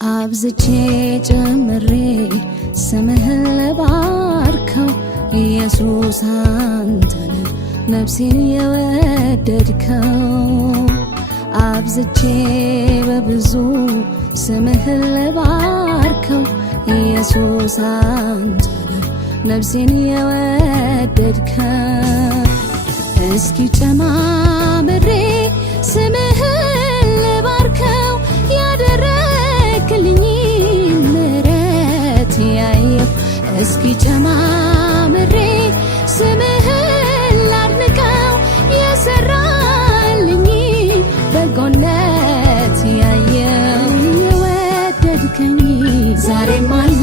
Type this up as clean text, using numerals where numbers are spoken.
አብዝቼ ጨምሬ ስምህን ልባርከው ኢየሱስ አንተን ነፍሴን የወደድከው አብዝቼ በብዙ ስምህን ልባርከው ኢየሱስ አንተን ነፍሴን የወደድከው እስኪ ጨማምሬ ስምህን ልባርከው ያደረክልኝ ምሕረት ያየው እስኪ ጨማምሬ ስምህን ላድንቀው የሰራልኝ በጎነት ያየው የወደድከኝ ዛሬም አለ